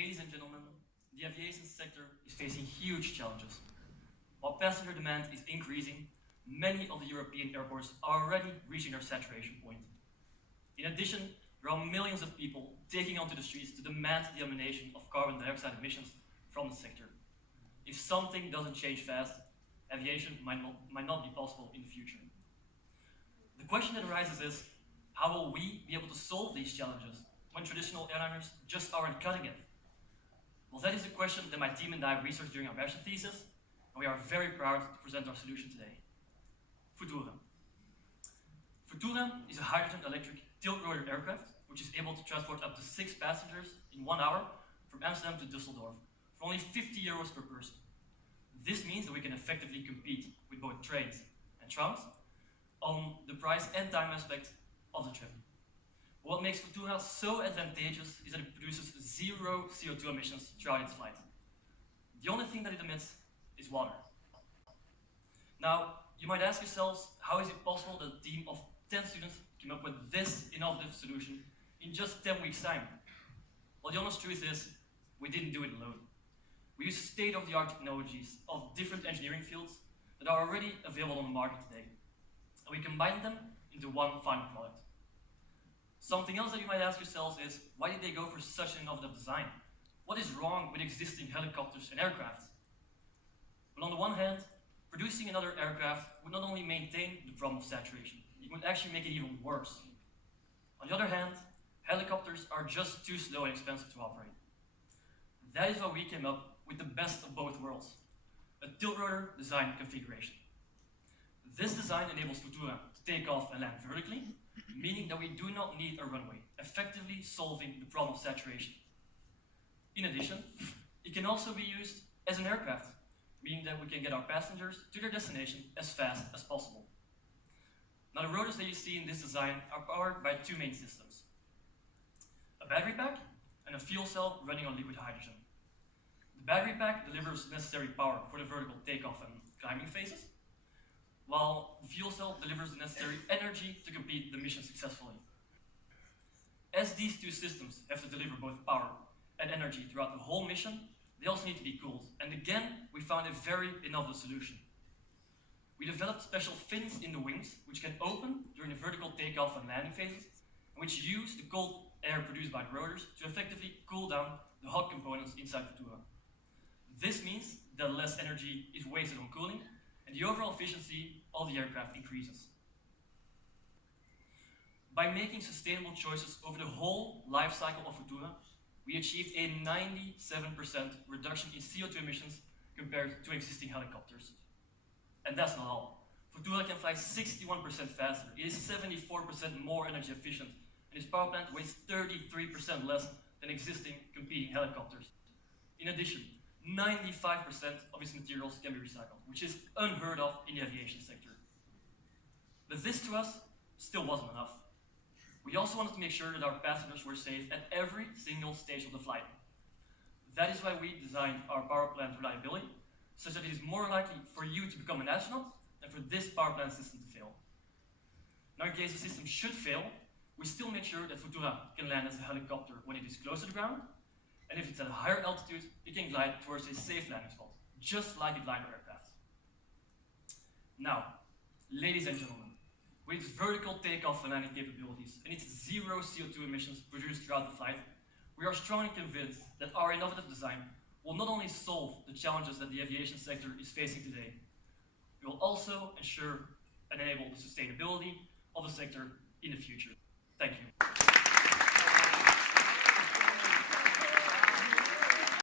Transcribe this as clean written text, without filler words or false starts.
Ladies and gentlemen, the aviation sector is facing huge challenges. While passenger demand is increasing, many of the European airports are already reaching their saturation point. In addition, there are millions of people taking onto the streets to demand the elimination of carbon dioxide emissions from the sector. If something doesn't change fast, aviation might not be possible in the future. The question that arises is, how will we be able to solve these challenges when traditional airliners just aren't cutting it? Well, that is a question that my team and I researched during our bachelor thesis, and we are very proud to present our solution today. Futura. Futura is a hydrogen-electric tilt-rotor aircraft which is able to transport up to 6 passengers in 1 hour from Amsterdam to Düsseldorf for only 50 euros per person. This means that we can effectively compete with both trains and trams on the price and time aspect of the trip. What makes Futura so advantageous is that it produces 0 CO2 emissions throughout its flight. The only thing that it emits is water. Now, you might ask yourselves, how is it possible that a team of 10 students came up with this innovative solution in just 10 weeks' time? Well, the honest truth is, we didn't do it alone. We use state-of-the-art technologies of different engineering fields that are already available on the market today, and we combine them into one final product. Something else that you might ask yourselves is, why did they go for such an innovative design? What is wrong with existing helicopters and aircraft? Well, on the one hand, producing another aircraft would not only maintain the problem of saturation, it would actually make it even worse. On the other hand, helicopters are just too slow and expensive to operate. That is why we came up with the best of both worlds, a tilt-rotor design configuration. This design enables Futura to take off and land vertically, meaning that we do not need a runway, effectively solving the problem of saturation. In addition, it can also be used as an aircraft, meaning that we can get our passengers to their destination as fast as possible. Now, the rotors that you see in this design are powered by 2 main systems: a battery pack and a fuel cell running on liquid hydrogen. The battery pack delivers necessary power for the vertical takeoff and climbing phases, while the fuel cell delivers the necessary energy to complete the mission successfully. As these 2 systems have to deliver both power and energy throughout the whole mission, they also need to be cooled. And again, we found a very innovative solution. We developed special fins in the wings, which can open during the vertical takeoff and landing phases, and which use the cold air produced by the rotors to effectively cool down the hot components inside Futura. This means that less energy is wasted on cooling, and the overall efficiency of the aircraft increases. By making sustainable choices over the whole life cycle of Futura, we achieved a 97% reduction in CO2 emissions compared to existing helicopters. And that's not all. Futura can fly 61% faster, it is 74% more energy efficient, and its power plant weighs 33% less than existing competing helicopters. In addition, 95% of its materials can be recycled, which is unheard of in the aviation sector. But this to us still wasn't enough. We also wanted to make sure that our passengers were safe at every single stage of the flight. That is why we designed our power plant reliability, such that it is more likely for you to become an astronaut than for this power plant system to fail. Now, in case the system should fail, we still make sure that Futura can land as a helicopter when it is close to the ground, and if it's at a higher altitude, it can glide towards a safe landing spot, just like a glider aircraft. Now, ladies and gentlemen, with its vertical takeoff and landing capabilities and its 0 CO2 emissions produced throughout the flight, we are strongly convinced that our innovative design will not only solve the challenges that the aviation sector is facing today, it will also ensure and enable the sustainability of the sector in the future. Thank you.